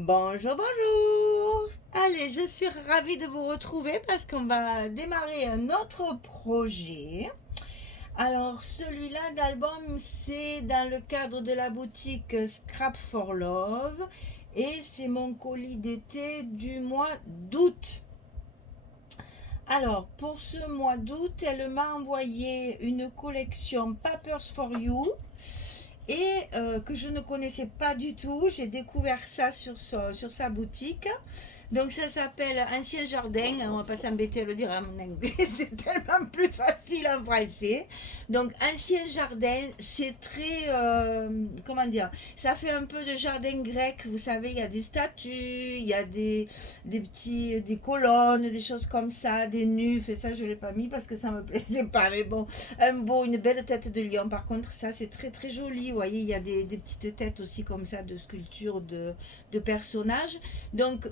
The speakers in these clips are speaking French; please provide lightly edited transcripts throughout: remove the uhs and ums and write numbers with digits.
Bonjour, bonjour. Allez, je suis ravie de vous retrouver parce qu'on va démarrer un autre projet. Alors, celui-là d'album, c'est dans le cadre de la boutique Scrap for Love et c'est mon colis d'été du mois d'août. Alors, pour ce mois d'août, elle m'a envoyé une collection Papers for You et que je ne connaissais pas du tout. J'ai découvert ça sur sa boutique. Donc ça s'appelle Ancien Jardin, on va pas s'embêter à le dire en anglais, c'est tellement plus facile en français. Donc Ancien Jardin, c'est très, comment dire, ça fait un peu de jardin grec, vous savez, il y a des statues, il y a des colonnes, des choses comme ça, des nufs, et ça je l'ai pas mis parce que ça me plaisait pas, mais bon, une belle tête de lion, par contre ça c'est très très joli, vous voyez, il y a des petites têtes aussi comme ça de sculptures de personnages. Donc,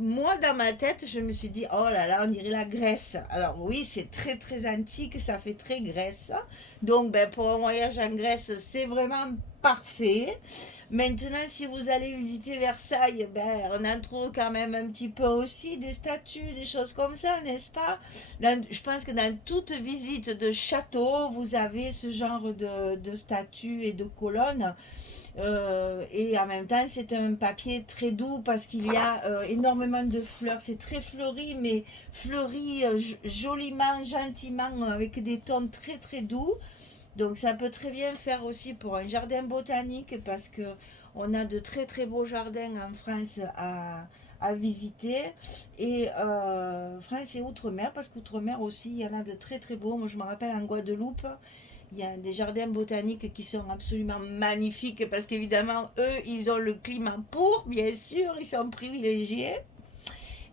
moi, dans ma tête, je me suis dit, oh là là, on dirait la Grèce. Alors oui, c'est très très antique, ça fait très Grèce. Donc, ben, pour un voyage en Grèce, c'est vraiment parfait. Maintenant, si vous allez visiter Versailles, ben, on en trouve quand même un petit peu aussi des statues, des choses comme ça, n'est-ce pas? Je pense que dans toute visite de château, vous avez ce genre de statues et de colonnes. Et en même temps, c'est un papier très doux parce qu'il y a énormément de fleurs. C'est très fleuri, mais fleuri joliment, gentiment, avec des tons très très doux. Donc ça peut très bien faire aussi pour un jardin botanique parce que on a de très très beaux jardins en France à visiter. Et France et Outre-mer, parce qu'Outre-mer aussi, il y en a de très très beaux. Moi je me rappelle en Guadeloupe, il y a des jardins botaniques qui sont absolument magnifiques parce qu'évidemment, eux, ils ont le climat pour, bien sûr, ils sont privilégiés.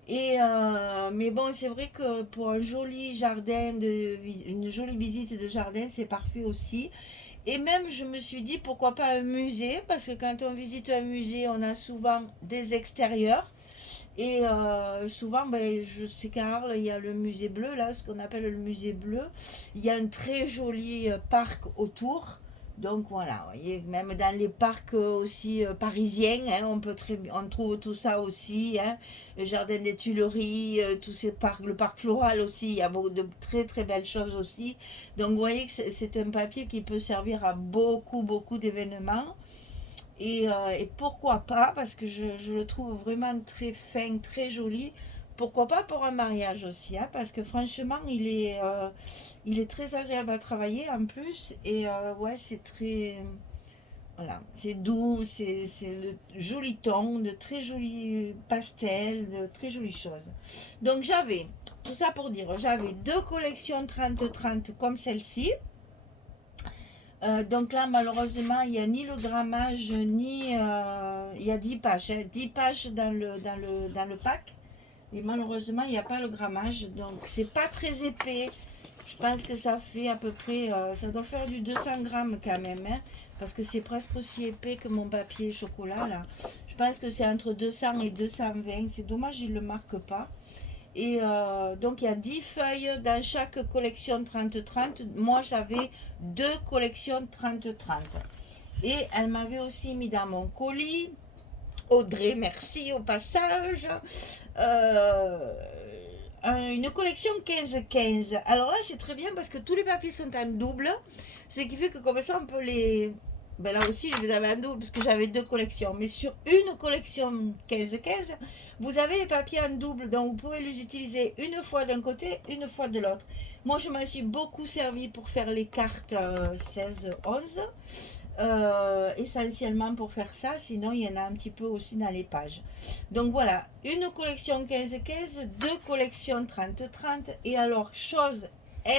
Mais bon, c'est vrai que pour un joli jardin, une jolie visite de jardin, c'est parfait aussi. Et même, je me suis dit, pourquoi pas un musée, parce que quand on visite un musée, on a souvent des extérieurs. Et souvent, ben, je sais qu'à il y a le musée bleu, là, ce qu'on appelle le musée bleu. Il y a un très joli parc autour. Donc voilà, vous voyez, même dans les parcs aussi parisiens, hein, on trouve tout ça aussi. Hein, le jardin des Tuileries, tous ces parcs, le parc floral aussi, il y a beaucoup de très très belles choses aussi. Donc vous voyez que c'est un papier qui peut servir à beaucoup beaucoup d'événements. Et pourquoi pas, parce que je le trouve vraiment très fin, très joli. Pourquoi pas pour un mariage aussi, hein, parce que franchement, il est très agréable à travailler en plus. Et ouais, c'est très. Voilà, c'est doux, c'est de jolis tons, de très jolis pastels, de très jolies choses. Donc j'avais, tout ça pour dire, j'avais deux collections 30-30 comme celle-ci. Donc là, malheureusement, il n'y a ni le grammage, ni... il y a 10 pages, hein, 10 pages dans le pack. Et malheureusement, il n'y a pas le grammage. Donc, c'est pas très épais. Je pense que ça fait à peu près... ça doit faire du 200 grammes quand même. Hein, parce que c'est presque aussi épais que mon papier chocolat, là. Je pense que c'est entre 200 et 220. C'est dommage, il ne le marque pas. Et donc, il y a 10 feuilles dans chaque collection 30-30. Moi, j'avais deux collections 30-30. Et elle m'avait aussi mis dans mon colis, Audrey, merci au passage, euh, une collection 15-15. Alors là, c'est très bien parce que tous les papiers sont en double. Ce qui fait que comme ça, on peut les... Ben là aussi, je les avais en double parce que j'avais deux collections. Mais sur une collection 15-15, vous avez les papiers en double. Donc, vous pouvez les utiliser une fois d'un côté, une fois de l'autre. Moi, je m'en suis beaucoup servi pour faire les cartes 16-11. Essentiellement pour faire ça, sinon il y en a un petit peu aussi dans les pages. Donc voilà, une collection 15-15, deux collections 30-30. Et alors, chose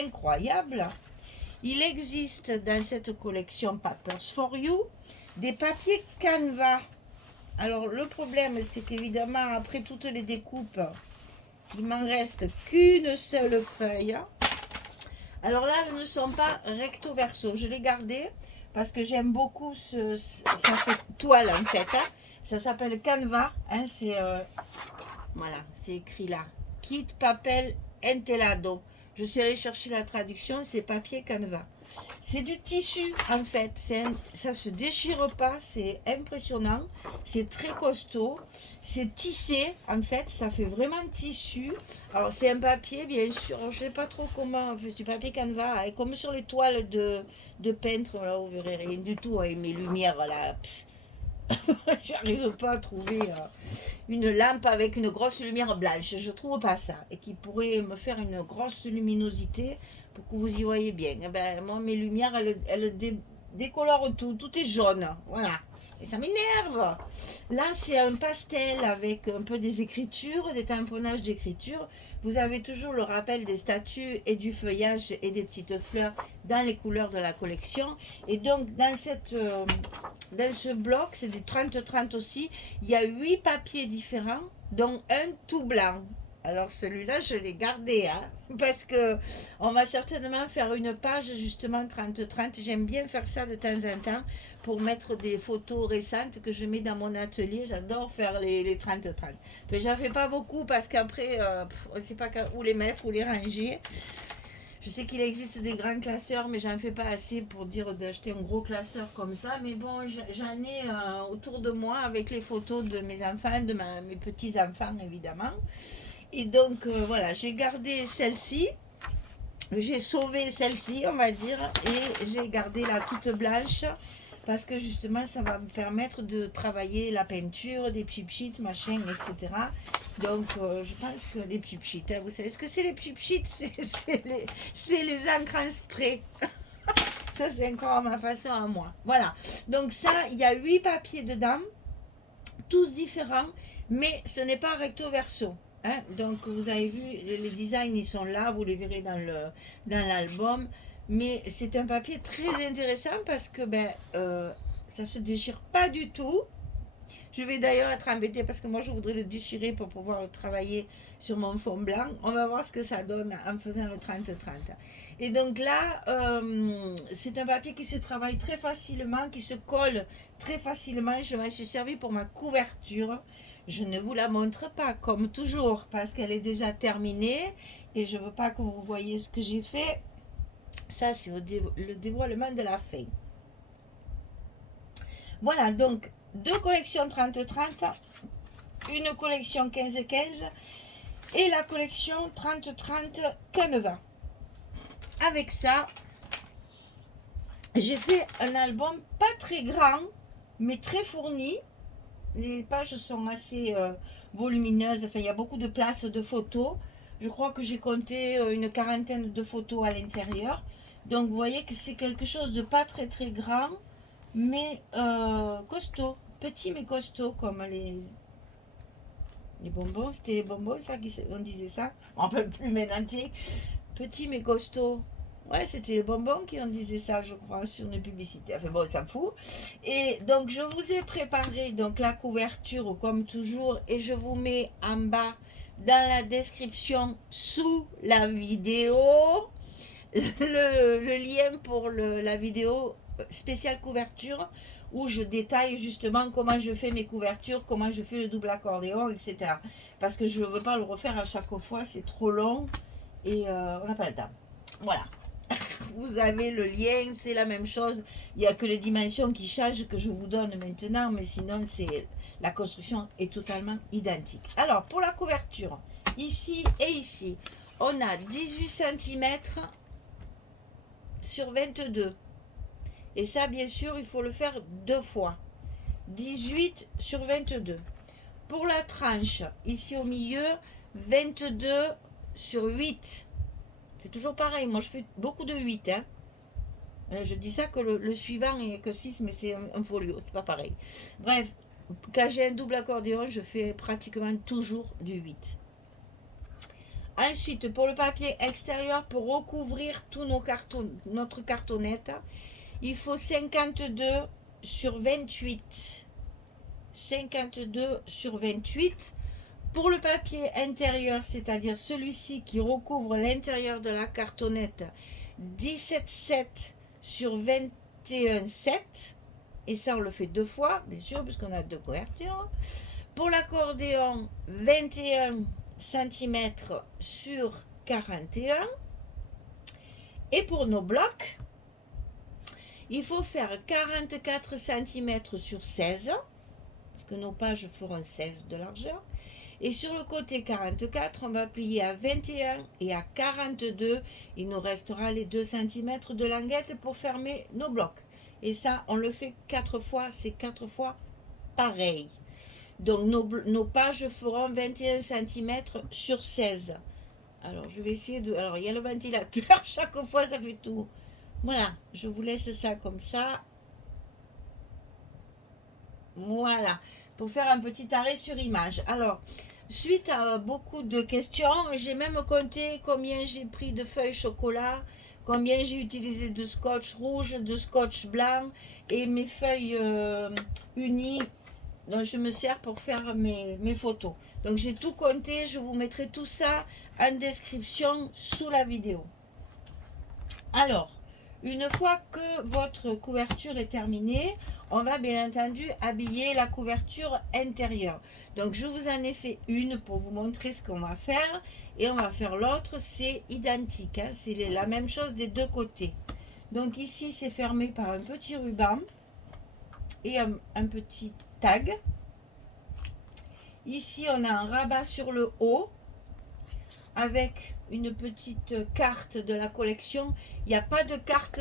incroyable, il existe dans cette collection Papers for You des papiers Canva. Alors le problème, c'est qu'évidemment, après toutes les découpes, il m'en reste qu'une seule feuille. Alors là, elles ne sont pas recto verso. Je l'ai gardé parce que j'aime beaucoup ça fait toile en fait. Hein. Ça s'appelle Canva. Hein, voilà, c'est écrit là. Kit papel entelado. Je suis allée chercher la traduction, c'est papier Canva. C'est du tissu en fait, ça se déchire pas, c'est impressionnant, c'est très costaud, c'est tissé en fait, ça fait vraiment tissu. Alors c'est un papier bien sûr, alors, je sais pas trop comment, c'est du papier canevas, et comme sur les toiles de peintre, là vous verrez rien du tout avec mes lumières là. J'arrive pas à trouver une lampe avec une grosse lumière blanche. Je trouve pas ça. Et qui pourrait me faire une grosse luminosité pour que vous y voyez bien. Eh ben, moi, mes lumières, elles décolorent tout. Tout est jaune. Voilà. Et ça m'énerve. Là, c'est un pastel avec un peu des écritures, des tamponnages d'écriture. Vous avez toujours le rappel des statues et du feuillage et des petites fleurs dans les couleurs de la collection. Et donc, dans ce bloc, c'est des 30-30 aussi, il y a 8 papiers différents, dont un tout blanc. Alors celui-là, je l'ai gardé, hein, parce que on va certainement faire une page justement 30-30. J'aime bien faire ça de temps en temps pour mettre des photos récentes que je mets dans mon atelier. J'adore faire les 30-30. Mais j'en fais pas beaucoup parce qu'après, on ne sait pas où les mettre, où les ranger. Je sais qu'il existe des grands classeurs, mais j'en fais pas assez pour dire d'acheter un gros classeur comme ça. Mais bon, j'en ai autour de moi avec les photos de mes enfants, de mes petits-enfants évidemment. Et donc voilà, j'ai gardé celle-ci. J'ai sauvé celle-ci, on va dire, et j'ai gardé la toute blanche parce que justement, ça va me permettre de travailler la peinture, des pchit-pchit, machin, etc. Donc, je pense que les pchit-pchit, hein, vous savez ce que c'est les pchit-pchit? C'est les encres en spray. Ça, c'est encore ma façon à moi. Voilà. Donc ça, il y a 8 papiers dedans, tous différents, mais ce n'est pas recto verso. Hein? Donc vous avez vu, les designs ils sont là, vous les verrez dans l'album. Mais c'est un papier très intéressant parce que ça se déchire pas du tout. Je vais d'ailleurs être embêtée parce que moi je voudrais le déchirer pour pouvoir le travailler sur mon fond blanc. On va voir ce que ça donne en faisant le 30-30. Et donc là, c'est un papier qui se travaille très facilement, qui se colle très facilement. Je m'en suis servi pour ma couverture. Je ne vous la montre pas comme toujours parce qu'elle est déjà terminée et je ne veux pas que vous voyez ce que j'ai fait. Ça, c'est le dévoilement de la fin. Voilà, donc 2 collections 30-30, une collection 15-15 et la collection 30-30 canevas. Avec ça, j'ai fait un album pas très grand, mais très fourni. Les pages sont assez volumineuses, enfin il y a beaucoup de place de photos. Je crois que j'ai compté une quarantaine de photos à l'intérieur. Donc vous voyez que c'est quelque chose de pas très très grand, mais costaud, petit mais costaud, comme les bonbons. C'était les bonbons, ça, on disait ça. On ne rappelle plus maintenant. Petit mais costaud. Ouais, c'était les bonbons qui en disaient ça, je crois, sur une publicité. Enfin bon, ça fout. Et donc, je vous ai préparé donc la couverture, comme toujours, et je vous mets en bas, dans la description, sous la vidéo, le lien pour la vidéo spéciale couverture, où je détaille justement comment je fais mes couvertures, comment je fais le double accordéon, etc. Parce que je ne veux pas le refaire à chaque fois, c'est trop long, et on n'a pas le temps. Voilà. Vous avez le lien, c'est la même chose. Il n'y a que les dimensions qui changent que je vous donne maintenant, mais sinon, la construction est totalement identique. Alors, pour la couverture, ici et ici, on a 18 cm sur 22. Et ça, bien sûr, il faut le faire 2 fois. 18 sur 22. Pour la tranche, ici au milieu, 22 sur 8. C'est toujours pareil, moi je fais beaucoup de 8. Hein. Je dis ça que le suivant est que 6, mais c'est un folio, c'est pas pareil. Bref, quand j'ai un double accordéon, je fais pratiquement toujours du 8. Ensuite, pour le papier extérieur, pour recouvrir tout notre cartonnette, il faut 52 sur 28. 52 sur 28. Pour le papier intérieur, c'est-à-dire celui-ci qui recouvre l'intérieur de la cartonnette, 17,7 sur 21,7. Et ça, on le fait 2 fois, bien sûr, puisqu'on a 2 couvertures. Pour l'accordéon, 21 cm sur 41. Et pour nos blocs, Il faut faire 44 cm sur 16, parce que nos pages feront 16 de largeur. Et sur le côté 44, on va plier à 21 et à 42. Il nous restera les 2 cm de languette pour fermer nos blocs. Et ça, on le fait 4 fois, c'est 4 fois pareil. Donc nos pages feront 21 cm sur 16. Alors je vais essayer de... Alors il y a le ventilateur, chaque fois ça fait tout. Voilà, je vous laisse ça comme ça. Voilà, pour faire un petit arrêt sur image. Alors, suite à beaucoup de questions, j'ai même compté combien j'ai pris de feuilles chocolat, combien j'ai utilisé de scotch rouge, de scotch blanc et mes feuilles unies dont je me sers pour faire mes photos. Donc j'ai tout compté, je vous mettrai tout ça en description sous la vidéo. Alors, une fois que votre couverture est terminée, on va bien entendu habiller la couverture intérieure. Donc je vous en ai fait une pour vous montrer ce qu'on va faire et on va faire l'autre, c'est identique, hein, c'est la même chose des deux côtés. Donc ici c'est fermé par un petit ruban et un petit tag. Ici on a un rabat sur le haut avec une petite carte de la collection. Il n'y a pas de carte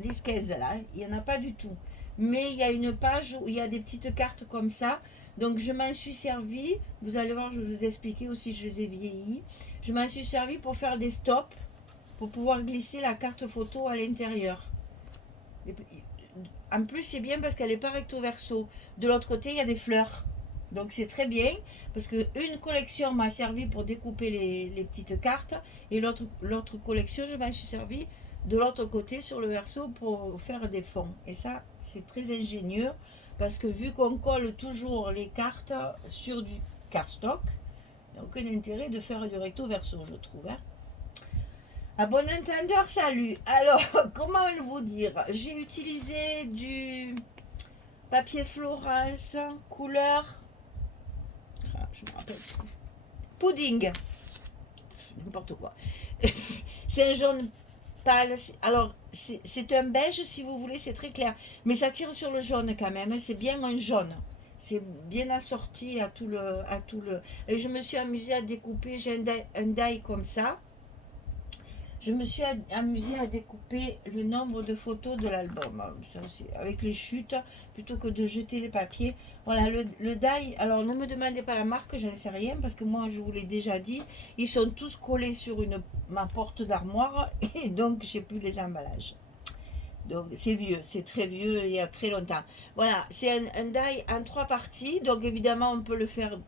disquaise là, il n'y en a pas du tout. Mais il y a une page où il y a des petites cartes comme ça. Donc je m'en suis servi, vous allez voir, je vais vous expliquer aussi, je les ai vieillis. Je m'en suis servi pour faire des stops, pour pouvoir glisser la carte photo à l'intérieur. En plus c'est bien parce qu'elle est pas recto verso. De l'autre côté il y a des fleurs. Donc c'est très bien parce qu'une collection m'a servi pour découper les petites cartes et l'autre collection je m'en suis servi de l'autre côté sur le verso pour faire des fonds. Et ça c'est très ingénieux parce que vu qu'on colle toujours les cartes sur du cardstock, il n'y a aucun intérêt de faire du recto verso je trouve. Hein. À bon entendeur, salut. Alors comment vous dire, j'ai utilisé du papier Florence couleur... Je me rappelle. Pudding. N'importe quoi. C'est un jaune pâle. Alors, c'est un beige, si vous voulez, c'est très clair. Mais ça tire sur le jaune quand même. C'est bien un jaune. C'est bien assorti à tout le... Et je me suis amusée à découper. J'ai un die comme ça. Je me suis amusée à découper le nombre de photos de l'album, avec les chutes, plutôt que de jeter les papiers. Voilà, le die, alors ne me demandez pas la marque, je ne sais rien, parce que moi, je vous l'ai déjà dit, ils sont tous collés sur ma porte d'armoire, et donc, j'ai plus les emballages. Donc, c'est vieux, c'est très vieux, il y a très longtemps. Voilà, c'est un die en 3 parties, donc évidemment, on peut le faire,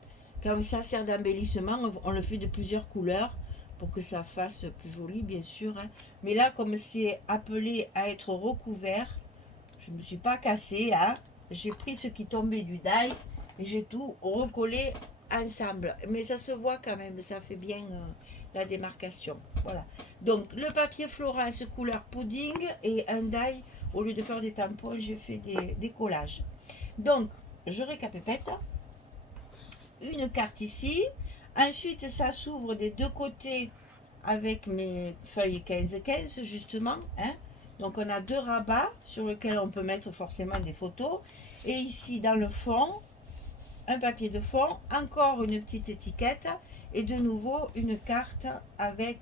comme ça sert d'embellissement, on le fait de plusieurs couleurs, pour que ça fasse plus joli bien sûr, hein. Mais là comme c'est appelé à être recouvert, je ne me suis pas cassée, hein. J'ai pris ce qui tombait du die et j'ai tout recollé ensemble, mais ça se voit quand même, ça fait bien la démarcation. Voilà, donc le papier Florence couleur pudding et un die. Au lieu de faire des tampons, j'ai fait des collages. Donc je récapépète, une carte ici. Ensuite, ça s'ouvre des deux côtés avec mes feuilles 15-15 justement. Hein. Donc, on a 2 rabats sur lesquels on peut mettre forcément des photos. Et ici, dans le fond, un papier de fond, encore une petite étiquette. Et de nouveau, une carte avec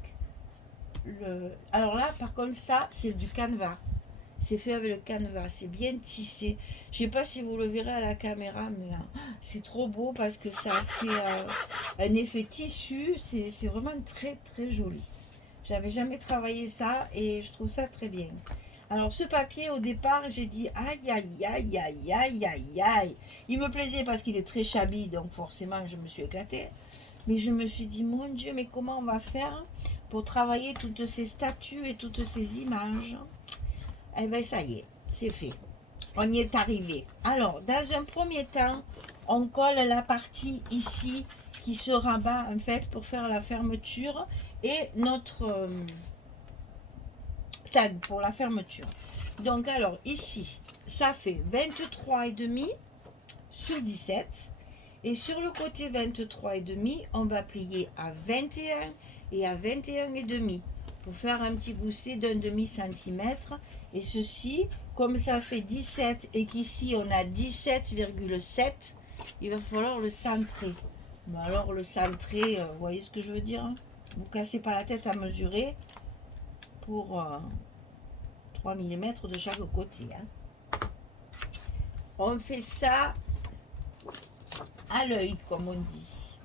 le... Alors là, par contre, ça, c'est du canevas. C'est fait avec le canevas, c'est bien tissé. Je sais pas si vous le verrez à la caméra, mais c'est trop beau parce que ça fait un effet tissu. C'est vraiment très très joli. J'avais jamais travaillé ça et je trouve ça très bien. Alors ce papier, au départ, j'ai dit aïe aïe aïe aïe aïe aïe aïe. Il me plaisait parce qu'il est très shabby, donc forcément je me suis éclatée. Mais je me suis dit, mon Dieu, mais comment on va faire pour travailler toutes ces statues et toutes ces images? Eh bien, ça y est, c'est fait. On y est arrivé. Alors, dans un premier temps, on colle la partie ici qui se rabat en fait pour faire la fermeture et notre tag pour la fermeture. Donc, alors, ici, ça fait 23,5 sur 17. Et sur le côté 23,5, on va plier à 21 et à 21,5 pour faire un petit gousset d'un demi-centimètre. Et ceci, comme ça fait 17 et qu'ici on a 17,7, il va falloir le centrer. Mais alors le centrer, vous voyez ce que je veux dire, hein? Vous cassez pas la tête à mesurer pour 3 mm de chaque côté, hein. On fait ça à l'œil, comme on dit.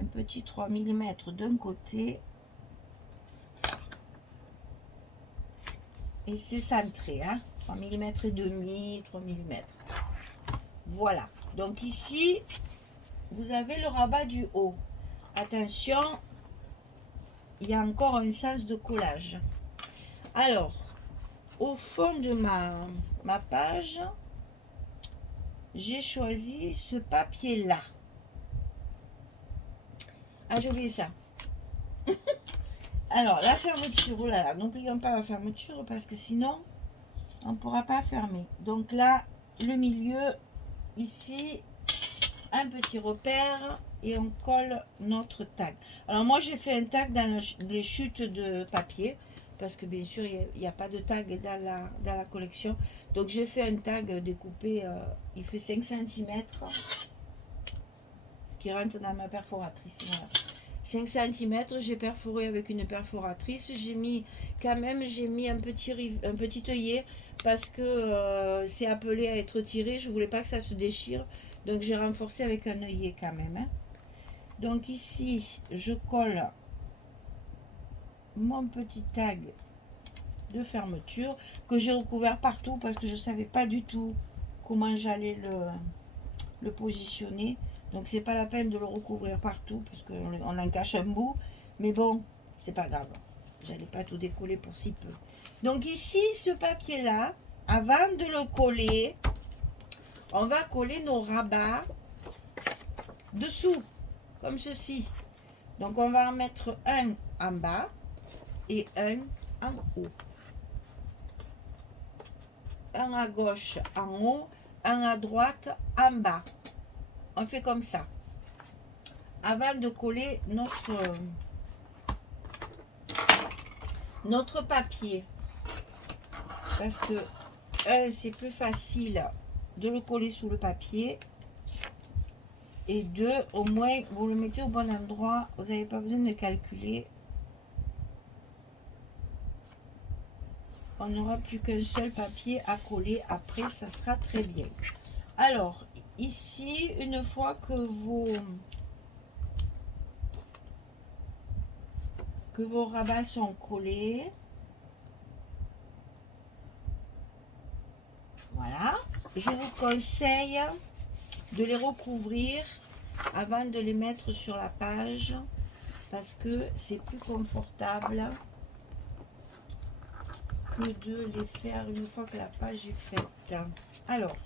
Un petit 3 mm d'un côté. Et c'est centré, hein, 3 mm et demi, 3 mm. Voilà. Donc ici, vous avez le rabat du haut. Attention, il y a encore un sens de collage. Alors, au fond de ma page, j'ai choisi ce papier-là. Ah, j'ai oublié ça. Alors, la fermeture, oh là là, n'oublions pas la fermeture parce que sinon, on ne pourra pas fermer. Donc là, le milieu, ici, un petit repère et on colle notre tag. Alors moi, j'ai fait un tag dans les chutes de papier parce que bien sûr, il n'y a pas de tag dans la collection. Donc j'ai fait un tag découpé, il fait 5 cm, ce qui rentre dans ma perforatrice. Voilà. 5 cm, j'ai perforé avec une perforatrice. J'ai mis un petit œillet parce que c'est appelé à être tiré. Je voulais pas que ça se déchire, donc j'ai renforcé avec un œillet quand même, hein. Donc ici, je colle mon petit tag de fermeture que j'ai recouvert partout parce que je savais pas du tout comment j'allais le positionner. Donc c'est pas la peine de le recouvrir partout parce qu'on en cache un bout. Mais bon, c'est pas grave. J'allais pas tout décoller pour si peu. Donc ici, ce papier-là, avant de le coller, on va coller nos rabats dessous, comme ceci. Donc on va en mettre un en bas et un en haut. Un à gauche en haut, un à droite en bas. On fait comme ça avant de coller notre papier, parce que c'est plus facile de le coller sous le papier, et deux, au moins vous le mettez au bon endroit, vous n'avez pas besoin de calculer. On n'aura plus qu'un seul papier à coller, après ça sera très bien. Alors ici, une fois que vos rabats sont collés, voilà, je vous conseille de les recouvrir avant de les mettre sur la page parce que c'est plus confortable que de les faire une fois que la page est faite. Alors,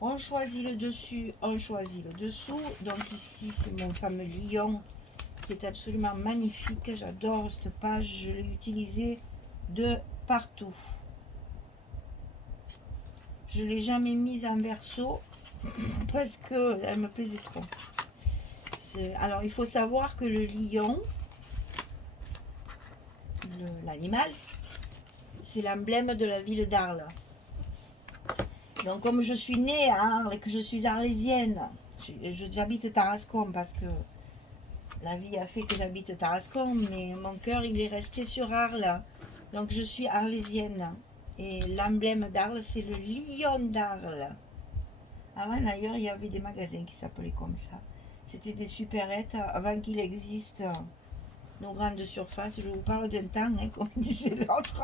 on choisit le dessus, on choisit le dessous. Donc ici, c'est mon fameux lion qui est absolument magnifique. J'adore cette page, je l'ai utilisée de partout. Je ne l'ai jamais mise en verso parce qu'elle me plaisait trop. Alors, il faut savoir que le lion, l'animal, c'est l'emblème de la ville d'Arles. Donc, comme je suis née à Arles et que je suis arlésienne, j'habite Tarascon parce que la vie a fait que j'habite Tarascon, mais mon cœur, il est resté sur Arles. Donc, je suis arlésienne. Et l'emblème d'Arles, c'est le lion d'Arles. Avant, d'ailleurs, il y avait des magasins qui s'appelaient comme ça. C'était des supérettes avant qu'il existe nos grandes surfaces. Je vous parle d'un temps, hein, comme disait l'autre.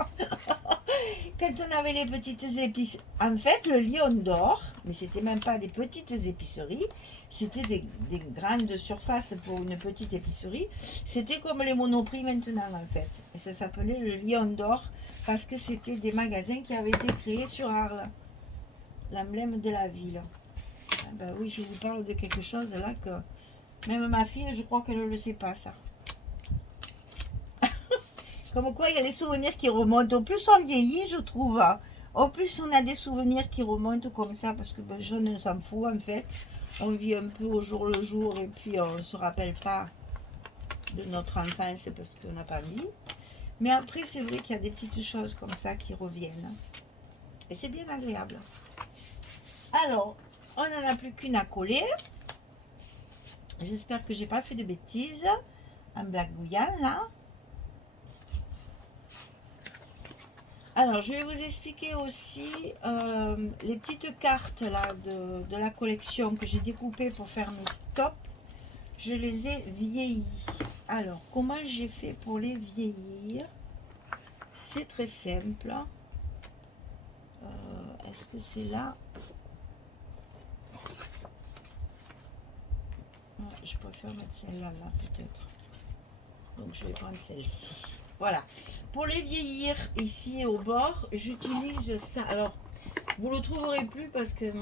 Quand on avait les petites épices. En fait, le lion d'or, mais c'était même pas des petites épiceries, c'était des grandes surfaces pour une petite épicerie. C'était comme les Monoprix maintenant, en fait. Et ça s'appelait le lion d'or parce que c'était des magasins qui avaient été créés sur Arles, l'emblème de la ville. Ah ben oui, je vous parle de quelque chose là que même ma fille, je crois qu'elle ne le sait pas, ça. Comme quoi, il y a les souvenirs qui remontent. Au plus on vieillit, je trouve, au plus on a des souvenirs qui remontent comme ça, parce que ben, jeune, on s'en fout en fait. On vit un peu au jour le jour et puis on ne se rappelle pas de notre enfance parce qu'on n'a pas mis. Mais après, c'est vrai qu'il y a des petites choses comme ça qui reviennent. Et c'est bien agréable. Alors, on n'en a plus qu'une à coller. J'espère que j'ai pas fait de bêtises en blagouillant là. Alors, je vais vous expliquer aussi les petites cartes là de la collection que j'ai découpées pour faire mes stops. Je les ai vieillis. Alors, comment j'ai fait pour les vieillir? C'est très simple. Est-ce que c'est là? Je préfère mettre celle-là, là, peut-être. Donc, je vais prendre celle-ci. Voilà. Pour les vieillir, ici au bord, j'utilise ça. Alors, vous ne le trouverez plus parce que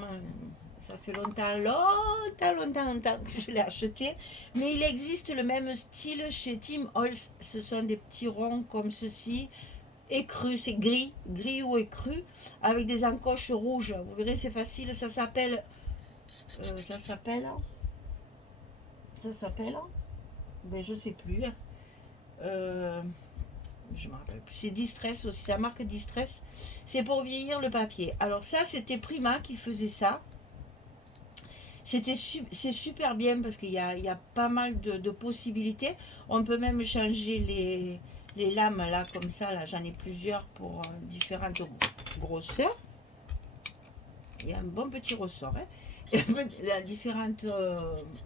ça fait longtemps que je l'ai acheté. Mais il existe le même style chez Tim Holtz. Ce sont des petits ronds comme ceci. Écru, c'est gris ou écru, avec des encoches rouges. Vous verrez, c'est facile. Ça s'appelle... Ben, je sais plus. Je me rappelle plus. C'est Distress aussi. Ça marque Distress. C'est pour vieillir le papier. Alors ça, c'était Prima qui faisait ça. C'est super bien parce qu'il y a pas mal de possibilités. On peut même changer les lames là comme ça. Là, j'en ai plusieurs pour différentes grosseurs. Il y a un bon petit ressort. Hein. La différentes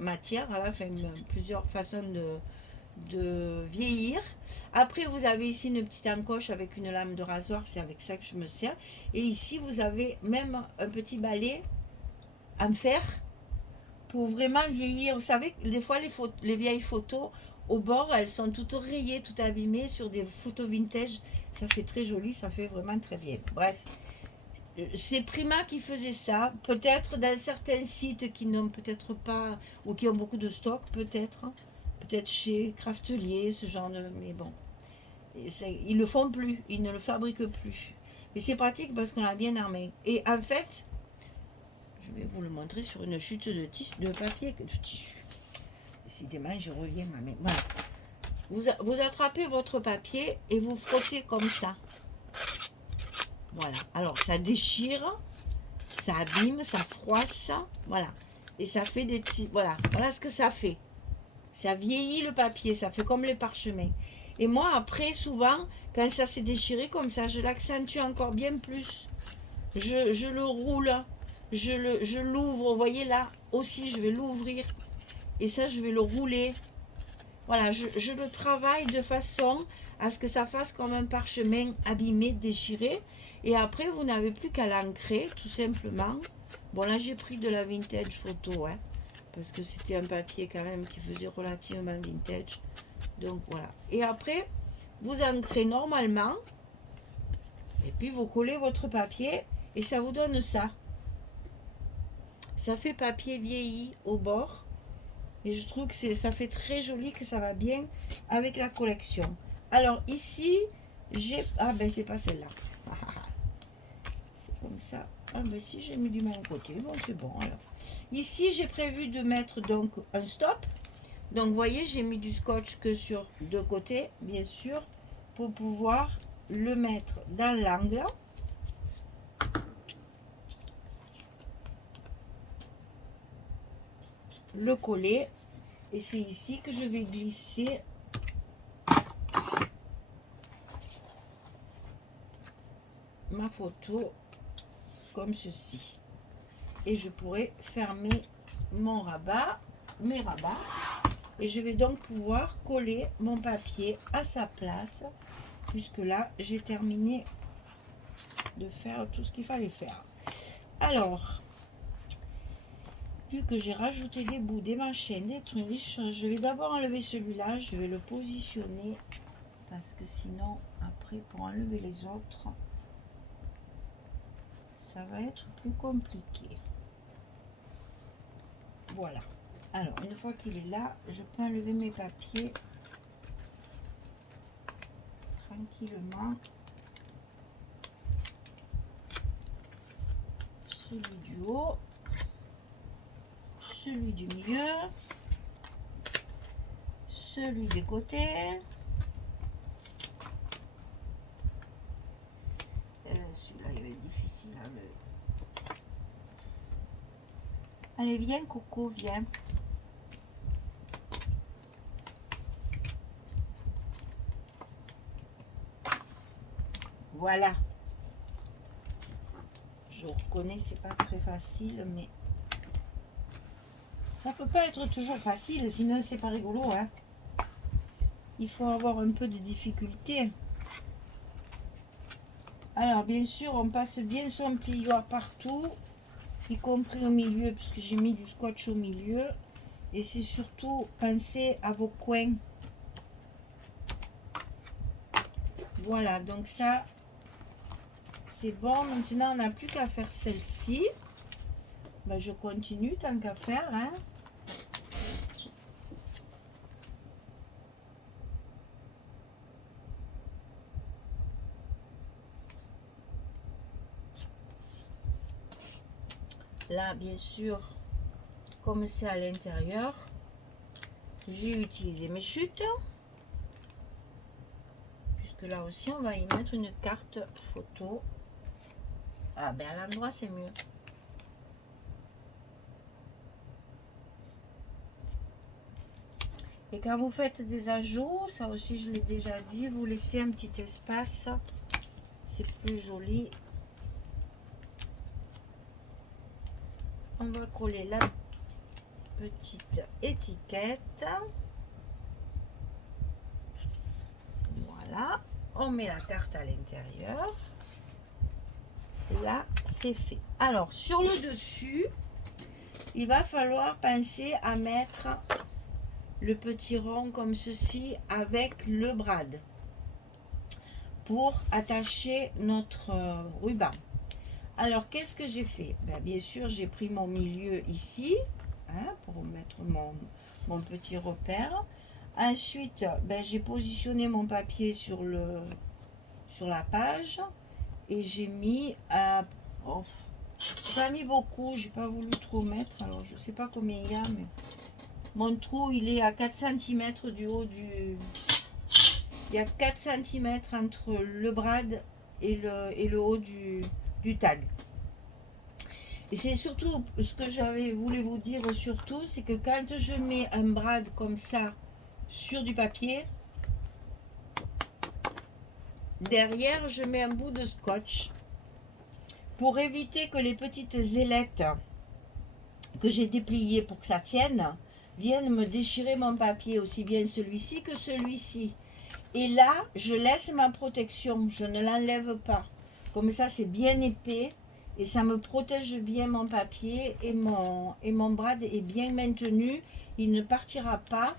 matières, à la fin, plusieurs façons de vieillir. Après, vous avez ici une petite encoche avec une lame de rasoir, c'est avec ça que je me sers. Et ici, vous avez même un petit balai en fer pour vraiment vieillir. Vous savez, des fois, les vieilles photos au bord, elles sont toutes rayées, toutes abîmées sur des photos vintage. Ça fait très joli, ça fait vraiment très bien. Bref. C'est Prima qui faisait ça, peut-être dans certains sites qui n'ont peut-être pas, ou qui ont beaucoup de stock, peut-être chez Craftelier, ce genre de... Mais bon, ils le font plus, ils ne le fabriquent plus. Mais c'est pratique parce qu'on a bien armé. Et en fait, je vais vous le montrer sur une chute de papier, de tissu. Décidément, je reviens à mes... Voilà. Vous attrapez votre papier et vous frottez comme ça. Voilà, alors ça déchire, ça abîme, ça froisse, voilà. Et ça fait des petits, voilà ce que ça fait. Ça vieillit le papier, ça fait comme les parchemins. Et moi, après, souvent, quand ça s'est déchiré comme ça, je l'accentue encore bien plus. Je le roule, je l'ouvre, vous voyez là, aussi, je vais l'ouvrir. Et ça, je vais le rouler. Voilà, je le travaille de façon à ce que ça fasse comme un parchemin abîmé, déchiré. Et après, vous n'avez plus qu'à l'ancrer, tout simplement. Bon, là, j'ai pris de la vintage photo, hein, parce que c'était un papier quand même qui faisait relativement vintage. Donc, voilà. Et après, vous ancrez normalement. Et puis, vous collez votre papier et ça vous donne ça. Ça fait papier vieilli au bord. Et je trouve que ça fait très joli, que ça va bien avec la collection. Alors, ici, j'ai... Ah, ben, c'est pas celle-là. C'est comme ça. Ah, ben, si, j'ai mis du même côté. Bon, c'est bon, alors. Ici, j'ai prévu de mettre, donc, un stop. Donc, vous voyez, j'ai mis du scotch que sur deux côtés, bien sûr, pour pouvoir le mettre dans l'angle. Le coller. Et c'est ici que je vais glisser ma photo comme ceci. Et je pourrai fermer mon rabat, mes rabats. Et je vais donc pouvoir coller mon papier à sa place, puisque là, j'ai terminé de faire tout ce qu'il fallait faire. Alors, vu que j'ai rajouté des bouts, des manchettes, des trucs, je vais d'abord enlever celui-là, je vais le positionner, parce que sinon, après, pour enlever les autres, ça va être plus compliqué. Voilà. Alors, une fois qu'il est là, je peux enlever mes papiers tranquillement. Celui du haut, celui du milieu, celui des côtés. Celui-là, il va être difficile à le... Allez, viens, Coco, viens. Voilà. Je reconnais, c'est pas très facile, mais ça peut pas être toujours facile, sinon c'est pas rigolo, hein. Il faut avoir un peu de difficulté. Alors, bien sûr, on passe bien son plioir partout, y compris au milieu, puisque j'ai mis du scotch au milieu. Et c'est surtout penser à vos coins. Voilà, donc ça, c'est bon. Maintenant, on n'a plus qu'à faire celle-ci. Ben, je continue tant qu'à faire, hein. Là, bien sûr, comme c'est à l'intérieur, j'ai utilisé mes chutes. Puisque là aussi, on va y mettre une carte photo. Ah ben, à l'endroit, c'est mieux. Et quand vous faites des ajouts, ça aussi, je l'ai déjà dit, vous laissez un petit espace. C'est plus joli. On va coller la petite étiquette. Voilà. On met la carte à l'intérieur. Là, c'est fait. Alors, sur le dessus, il va falloir penser à mettre le petit rond comme ceci avec le brad pour attacher notre ruban. Alors, qu'est-ce que j'ai fait? Ben, bien sûr, j'ai pris mon milieu ici, hein, pour mettre mon petit repère. Ensuite, ben, j'ai positionné mon papier sur la page et j'ai mis oh, pas mis beaucoup, j'ai pas voulu trop mettre. Alors, je sais pas combien il y a, mais mon trou, il est à 4 cm du haut du... Il y a 4 cm entre le brad et le haut du tag. Et c'est surtout ce que j'avais voulu vous dire surtout, c'est que quand je mets un brad comme ça sur du papier, derrière je mets un bout de scotch pour éviter que les petites ailettes que j'ai dépliées pour que ça tienne viennent me déchirer mon papier, aussi bien celui-ci que celui-ci. Et là, je laisse ma protection, je ne l'enlève pas. Comme ça, c'est bien épais et ça me protège bien mon papier et mon brad est bien maintenu. Il ne partira pas.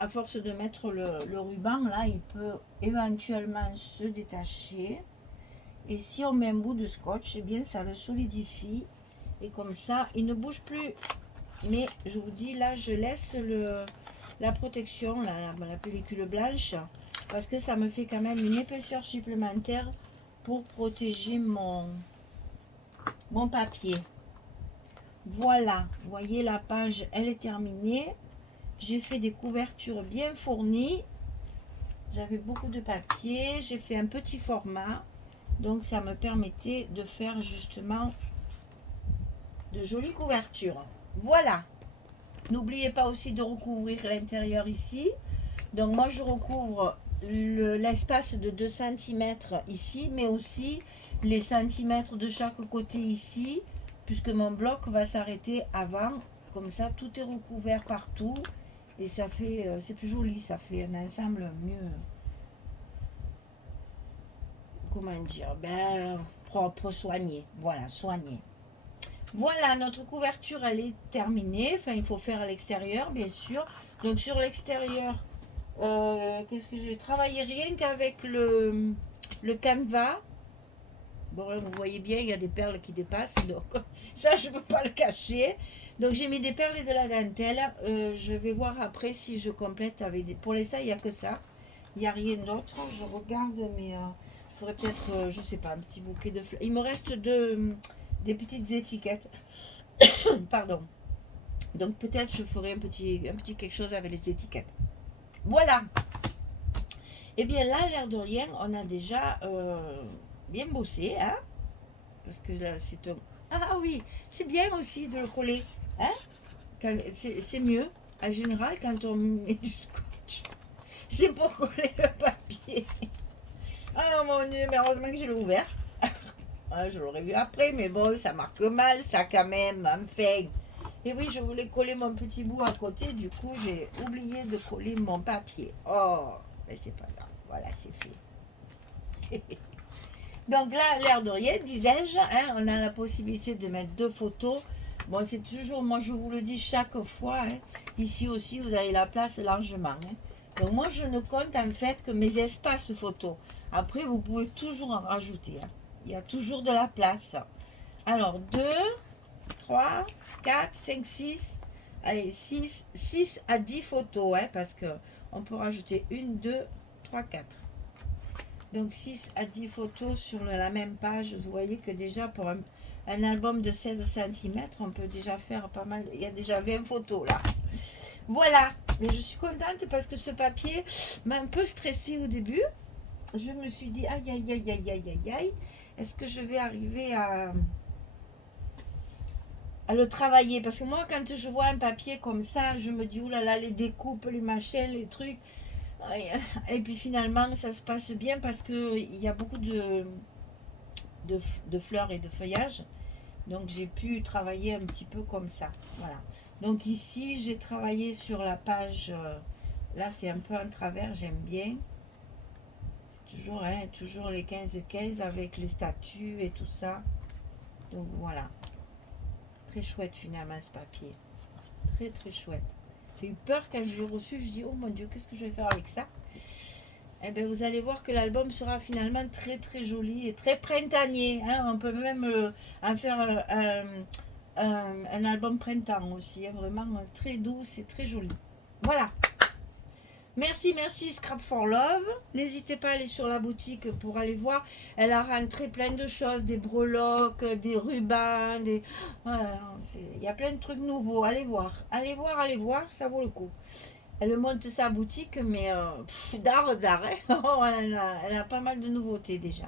À force de mettre le ruban, là, il peut éventuellement se détacher. Et si on met un bout de scotch, eh bien, ça le solidifie. Et comme ça, il ne bouge plus. Mais je vous dis, là, je laisse la protection, la pellicule blanche, parce que ça me fait quand même une épaisseur supplémentaire pour protéger mon papier. Voilà, vous voyez, la page, elle est terminée. J'ai fait des couvertures bien fournies. J'avais beaucoup de papier. J'ai fait un petit format. Donc, ça me permettait de faire justement de jolies couvertures. Voilà. N'oubliez pas aussi de recouvrir l'intérieur ici. Donc, moi, je recouvre l'espace de 2 cm ici, mais aussi les centimètres de chaque côté ici, puisque mon bloc va s'arrêter avant. Comme ça, tout est recouvert partout. Et ça fait, c'est plus joli, ça fait un ensemble mieux. Comment dire? Ben, propre, soigné. Voilà, soigné. Voilà, notre couverture, elle est terminée. Enfin, il faut faire à l'extérieur, bien sûr. Donc, sur l'extérieur, qu'est-ce que j'ai travaillé rien qu'avec le canevas. Bon, là, vous voyez bien, il y a des perles qui dépassent. Donc, ça, je ne peux pas le cacher. Donc, j'ai mis des perles et de la dentelle. Je vais voir après si je complète avec des... Pour l'instant, il n'y a que ça. Il n'y a rien d'autre. Je regarde, mais il faudrait peut-être, je ne sais pas, un petit bouquet de fleurs. Il me reste des petites étiquettes. Pardon. Donc, peut-être je ferai un petit quelque chose avec les étiquettes. Voilà. Et bien là, l'air de rien, on a déjà bien bossé, hein, parce que là, c'est un... Ah oui, c'est bien aussi de le coller, hein, c'est mieux, en général, quand on met du scotch. C'est pour coller le papier. Ah mon Dieu, mais heureusement que je l'ai ouvert. Ah, je l'aurais vu après, mais bon, ça marque mal, ça quand même, enfin. Et oui, je voulais coller mon petit bout à côté, du coup, j'ai oublié de coller mon papier. Oh, mais c'est pas grave, voilà, c'est fait. Donc là, l'air de rien, disais-je, hein, on a la possibilité de mettre 2 photos. Bon, c'est toujours, moi je vous le dis chaque fois, hein, ici aussi, vous avez la place largement. Hein. Donc moi, je ne compte en fait que mes espaces photos. Après, vous pouvez toujours en rajouter. Hein. Il y a toujours de la place. Alors, 2, 3, 4, 5, 6. Allez, 6 à 10 photos, hein, parce qu'on peut rajouter 1, 2, 3, 4. Donc 6 à 10 photos sur la même page. Vous voyez que déjà pour un album de 16 cm, on peut déjà faire pas mal. Il y a déjà 20 photos là. Voilà. Mais je suis contente parce que ce papier m'a un peu stressée au début. Je me suis dit, aïe, aïe, aïe, aïe, aïe, aïe, aïe. Est-ce que je vais arriver à le travailler? Parce que moi, quand je vois un papier comme ça, je me dis, oulala, les découpes, les machins, les trucs. Et puis finalement, ça se passe bien parce qu'il y a beaucoup de fleurs et de feuillages. Donc j'ai pu travailler un petit peu comme ça. Voilà. Donc ici, j'ai travaillé sur la page. Là, c'est un peu en travers, j'aime bien. C'est toujours, hein, toujours les 15-15 avec les statues et tout ça. Donc voilà. Très chouette finalement ce papier. Très très chouette. J'ai eu peur quand je l'ai reçu. Je dis, oh mon Dieu, qu'est-ce que je vais faire avec ça? Eh bien, vous allez voir que l'album sera finalement très très joli et très printanier. Hein. On peut même en faire un album printemps aussi. Hein. Vraiment très doux et très joli. Voilà. Merci, merci Scrap for Love. N'hésitez pas à aller sur la boutique pour aller voir. Elle a rentré plein de choses, des breloques, des rubans, des... Voilà, il y a plein de trucs nouveaux. Allez voir, allez voir, allez voir, ça vaut le coup. Elle monte sa boutique, mais d'art. Hein. Oh, elle a pas mal de nouveautés déjà.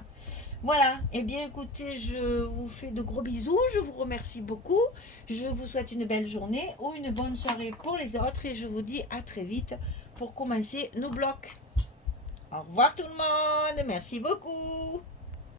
Voilà, eh bien écoutez, je vous fais de gros bisous, je vous remercie beaucoup, je vous souhaite une belle journée ou une bonne soirée pour les autres et je vous dis à très vite pour commencer nos blocs. Au revoir tout le monde, merci beaucoup.